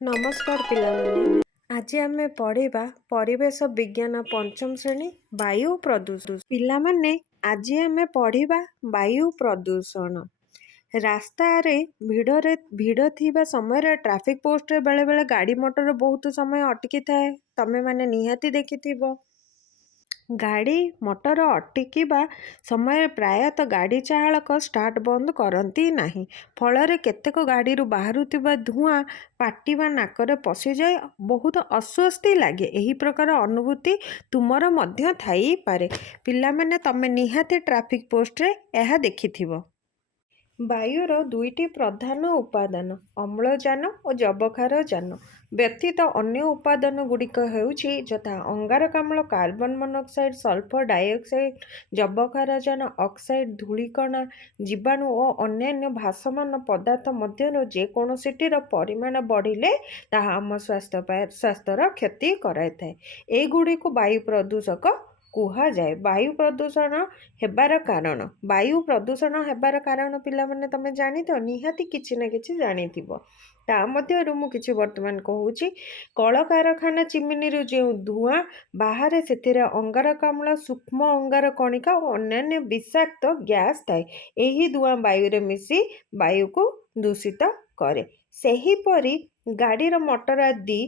नमस्कार पिलाମାନେ ଆଜି ଆମେ ପଢ଼ିବା ପରିବେଶ ବିଜ୍ଞାନ ପଞ୍ଚମ ଶ୍ରେଣୀ ବାୟୁ ପ୍ରଦୂଷଣ। ପିଲାମାନେ ଆଜି ଆମେ ପଢ଼ିବା ବାୟୁ ପ୍ରଦୂଷଣ। ରାସ୍ତାରେ ଭିଡ଼ ଥିବା ସମୟରେ ଟ୍ରାଫିକ୍ ପୋଷ୍ଟରେ ବେଳେବେଳେ ଗାଡ଼ି ମଟର ବହୁତ ସମୟ ଅଟକିଥାଏ। ତମେମାନେ ନିହାତି ଦେଖିଥିବ। ଗାଡ଼ି ମଟର ଅଟକିବା ସମୟରେ ପ୍ରାୟତଃ ଗାଡ଼ି ଚାଳକ ଷ୍ଟାର୍ଟ ବନ୍ଦ କରନ୍ତି ନାହିଁ। ଫଳରେ କେତେକ ଗାଡ଼ିରୁ ବାହାରୁଥିବା ଧୂଆଁ ପାଟି ବା ନାକରେ ପଶିଯାଇ ବହୁତ ଅସ୍ୱସ୍ତି ଲାଗେ। ଏହି ପ୍ରକାର ଅନୁଭୂତି ତୁମର ମଧ୍ୟ ଥାଇପାରେ। ପିଲାମାନେ ତମେ ନିହାତି ଟ୍ରାଫିକ୍ ପୋଷ୍ଟରେ ଏହା ଦେଖିଥିବ। ବାୟୁର ଦୁଇଟି ପ୍ରଧାନ ଉପାଦାନ ଅମ୍ଳଜାନ ଓ ଯବକ୍ଷାରଜାନ ବ୍ୟତୀତ ଅନ୍ୟ ଉପାଦାନ ଗୁଡ଼ିକ ହେଉଛି ଯଥା ଅଙ୍ଗାରକାମ୍ଳ, କାର୍ବନ ମନୋକ୍ସାଇଡ୍, ସଲଫର ଡାଇଅକ୍ସାଇଡ୍, ଯବକ୍ଷାରଜାନ ଅକ୍ସାଇଡ୍, ଧୂଳିକଣା, ଜୀବାଣୁ ଓ ଅନ୍ୟାନ୍ୟ ଭାସମାନ ପଦାର୍ଥ ମଧ୍ୟରୁ ଯେକୌଣସିଟିର ପରିମାଣ ବଢ଼ିଲେ ତାହା ଆମ ସ୍ୱାସ୍ଥ୍ୟର କ୍ଷତି କରାଇଥାଏ। ଏଗୁଡ଼ିକୁ ବାୟୁ ପ୍ରଦୂଷକ କୁହାଯାଏ। ବାୟୁ ପ୍ରଦୂଷଣ ହେବାର କାରଣ। ବାୟୁ ପ୍ରଦୂଷଣ ହେବାର କାରଣ ପିଲାମାନେ ତମେ ଜାଣିଥିବ, ନିହାତି କିଛି ନା କିଛି ଜାଣିଥିବ। ତା ମଧ୍ୟରୁ ମୁଁ କିଛି ବର୍ତ୍ତମାନ କହୁଛି। କଳକାରଖାନା ଚିମିନିରୁ ଯେଉଁ ଧୂଆଁ ବାହାରେ ସେଥିରେ ଅଙ୍ଗାରକାମ୍ଳ, ସୂକ୍ଷ୍ମ ଅଙ୍ଗାରକଣିକା ଓ ଅନ୍ୟାନ୍ୟ ବିଷାକ୍ତ ଗ୍ୟାସ୍ ଥାଏ। ଏହି ଧୂଆଁ ବାୟୁରେ ମିଶି ବାୟୁକୁ ଦୂଷିତ କରେ। ସେହିପରି ଗାଡ଼ିର ମଟର ଆଦି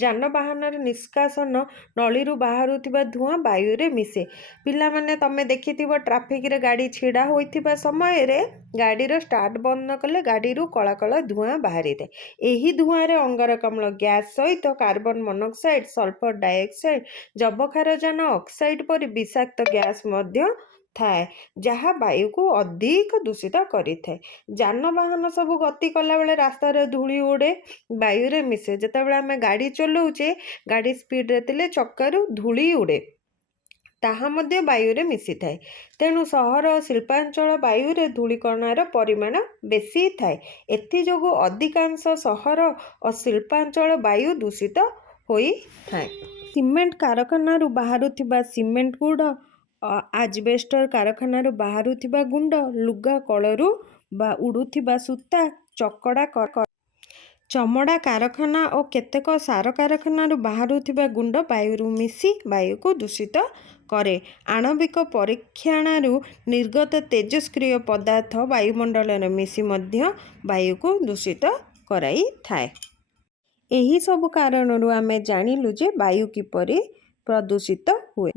ଯାନବାହନର ନିଷ୍କାସନ ନଳୀରୁ ବାହାରୁଥିବା ଧୂଆଁ ବାୟୁରେ ମିଶେ। ପିଲାମାନେ ତମେ ଦେଖିଥିବ ଟ୍ରାଫିକରେ ଗାଡ଼ି ଛିଡ଼ା ହୋଇଥିବା ସମୟରେ ଗାଡ଼ିର ଷ୍ଟାର୍ଟ ବନ୍ଦ ନ କଲେ ଗାଡ଼ିରୁ କଳା କଳା ଧୂଆଁ ବାହାରିଥାଏ। ଏହି ଧୂଆଁରେ ଅଙ୍ଗାରକାମ୍ଳ ଗ୍ୟାସ୍ ସହିତ କାର୍ବନ ମନୋକ୍ସାଇଡ୍, ସଲଫର ଡାଇଅକ୍ସାଇଡ୍, ଯବକ୍ଷାରଜାନ ଅକ୍ସାଇଡ୍ ପରି ବିଷାକ୍ତ ଗ୍ୟାସ୍ ମଧ୍ୟ ଥାଏ, ଯାହା ବାୟୁକୁ ଅଧିକ ଦୂଷିତ କରିଥାଏ। ଯାନବାହନ ସବୁ ଗତି କଲାବେଳେ ରାସ୍ତାରେ ଧୂଳି ଉଡ଼େ, ବାୟୁରେ ମିଶେ। ଯେତେବେଳେ ଆମେ ଗାଡ଼ି ଚଲାଉଛେ, ଗାଡ଼ି ସ୍ପିଡ଼ରେ ଥିଲେ ଚକାରୁ ଧୂଳି ଉଡ଼େ, ତାହା ମଧ୍ୟ ବାୟୁରେ ମିଶିଥାଏ। ତେଣୁ ସହର ଓ ଶିଳ୍ପାଞ୍ଚଳ ବାୟୁରେ ଧୂଳିକଣାର ପରିମାଣ ବେଶୀ ଥାଏ। ଏଥିଯୋଗୁଁ ଅଧିକାଂଶ ସହର ଓ ଶିଳ୍ପାଞ୍ଚଳ ବାୟୁ ଦୂଷିତ ହୋଇଥାଏ। ସିମେଣ୍ଟ କାରଖାନାରୁ ବାହାରୁଥିବା ସିମେଣ୍ଟ ଗୁଣ୍ଡ, ଆଜବେଷ୍ଟର କାରଖାନାରୁ ବାହାରୁଥିବା ଗୁଣ୍ଡ, ଲୁଗା କଳରୁ ଉଡ଼ୁଥିବା ସୂତା, ଚମଡ଼ା କାରଖାନା ଓ କେତେକ ସାର କାରଖାନାରୁ ବାହାରୁଥିବା ଗୁଣ୍ଡ ବାୟୁରୁ ମିଶି ବାୟୁକୁ ଦୂଷିତ କରେ। ଆଣବିକ ପରୀକ୍ଷାଣରୁ ନିର୍ଗତ ତେଜସ୍କ୍ରିୟ ପଦାର୍ଥ ବାୟୁମଣ୍ଡଳରେ ମିଶି ମଧ୍ୟ ବାୟୁକୁ ଦୂଷିତ କରାଇଥାଏ। ଏହି ସବୁ କାରଣରୁ ଆମେ ଜାଣିଲୁ ଯେ ବାୟୁ କିପରି ପ୍ରଦୂଷିତ ହୁଏ।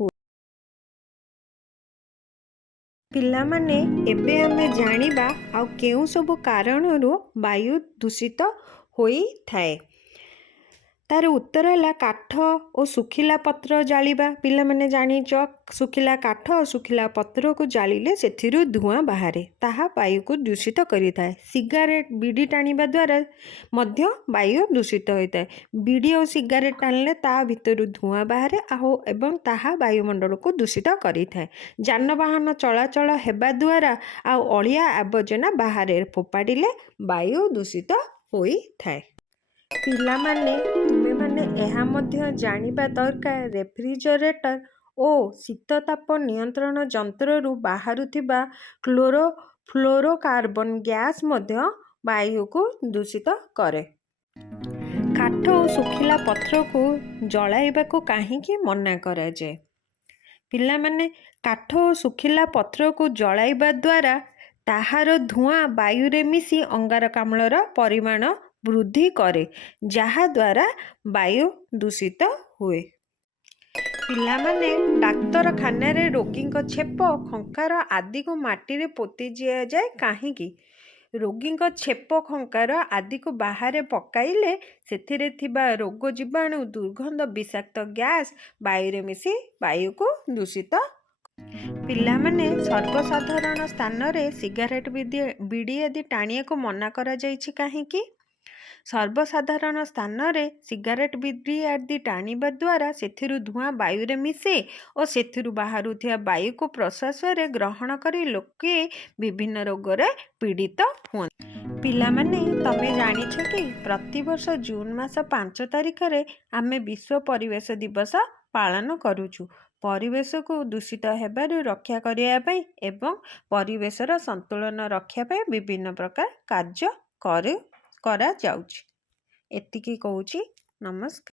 ପିଲାମାନେ ଏବେ ଆମେ ଜାଣିବା ଆଉ କେଉଁ ସବୁ କାରଣରୁ ବାୟୁ ଦୂଷିତ ହୋଇଥାଏ। ତାର ଉତ୍ତର ହେଲା କାଠ ଓ ଶୁଖିଲା ପତ୍ର ଜାଳିବା। ପିଲାମାନେ ଜାଣିଛ ଶୁଖିଲା କାଠ ଓ ଶୁଖିଲା ପତ୍ରକୁ ଜାଳିଲେ ସେଥିରୁ ଧୂଆଁ ବାହାରେ, ତାହା ବାୟୁକୁ ଦୂଷିତ କରିଥାଏ। ସିଗାରେଟ୍, ବିଡ଼ି ଟାଣିବା ଦ୍ୱାରା ମଧ୍ୟ ବାୟୁ ଦୂଷିତ ହୋଇଥାଏ। ବିଡ଼ି ଓ ସିଗାରେଟ୍ ଟାଣିଲେ ତା ଭିତରୁ ଧୂଆଁ ବାହାରେ ଏବଂ ତାହା ବାୟୁମଣ୍ଡଳକୁ ଦୂଷିତ କରିଥାଏ। ଯାନବାହନ ଚଳାଚଳ ହେବା ଦ୍ୱାରା ଆଉ ଅଳିଆ ଆବର୍ଜନା ବାହାରେ ଫୋପାଡ଼ିଲେ ବାୟୁ ଦୂଷିତ ହୋଇଥାଏ। ପିଲାମାନେ ତୁମେମାନେ ଏହା ମଧ୍ୟ ଜାଣିବା ଦରକାର ରେଫ୍ରିଜରେଟର ଓ ଶୀତତାପ ନିୟନ୍ତ୍ରଣ ଯନ୍ତ୍ରରୁ ବାହାରୁଥିବା କ୍ଲୋରୋଫ୍ଲୋରୋକାର୍ବନ ଗ୍ୟାସ୍ ମଧ୍ୟ ବାୟୁକୁ ଦୂଷିତ କରେ। କାଠ ଓ ଶୁଖିଲା ପତ୍ରକୁ ଜଳାଇବାକୁ କାହିଁକି ମନା କରାଯାଏ? ପିଲାମାନେ କାଠ ଓ ଶୁଖିଲା ପତ୍ରକୁ ଜଳାଇବା ଦ୍ୱାରା ତାହାର ଧୂଆଁ ବାୟୁରେ ମିଶି ଅଙ୍ଗାରକାମ୍ଳର ପରିମାଣ ବୃଦ୍ଧି କରେ, ଯାହାଦ୍ୱାରା ବାୟୁ ଦୂଷିତ ହୁଏ। ପିଲାମାନେ ଡାକ୍ତରଖାନାରେ ରୋଗୀଙ୍କ ଛେପ, ଖଙ୍କାର ଆଦିକୁ ମାଟିରେ ପୋତି ଦିଆଯାଏ କାହିଁକି? ରୋଗୀଙ୍କ ଛେପ, ଖଙ୍କାର ଆଦିକୁ ବାହାରେ ପକାଇଲେ ସେଥିରେ ଥିବା ରୋଗ ଜୀବାଣୁ, ଦୁର୍ଗନ୍ଧ, ବିଷାକ୍ତ ଗ୍ୟାସ୍ ବାୟୁରେ ମିଶି ବାୟୁକୁ ଦୂଷିତ କରେ। ପିଲାମାନେ ସର୍ବସାଧାରଣ ସ୍ଥାନରେ ସିଗାରେଟ୍, ବିଡ଼ି ଆଦି ଟାଣିବାକୁ ମନା କରାଯାଇଛି କାହିଁକି? ସର୍ବସାଧାରଣ ସ୍ଥାନରେ ସିଗାରେଟ୍, ବିଡ଼ି ଆଦି ଟାଣିବା ଦ୍ୱାରା ସେଥିରୁ ଧୂଆଁ ବାୟୁରେ ମିଶେ ଓ ସେଥିରୁ ବାହାରୁଥିବା ବାୟୁକୁ ପ୍ରଶ୍ୱାସରେ ଗ୍ରହଣ କରି ଲୋକେ ବିଭିନ୍ନ ରୋଗରେ ପୀଡ଼ିତ ହୁଅନ୍ତି। ପିଲାମାନେ ତମେ ଜାଣିଛ କି ପ୍ରତିବର୍ଷ ଜୁନ୍ ମାସ 5 ତାରିଖରେ ଆମେ ବିଶ୍ୱ ପରିବେଶ ଦିବସ ପାଳନ କରୁଛୁ। ପରିବେଶକୁ ଦୂଷିତ ହେବାରୁ ରକ୍ଷା କରିବା ପାଇଁ ଏବଂ ପରିବେଶର ସନ୍ତୁଳନ ରକ୍ଷା ପାଇଁ ବିଭିନ୍ନ ପ୍ରକାର କାର୍ଯ୍ୟ କରାଯାଉଛି। ଏତିକି କହୁଛି। ନମସ୍କାର।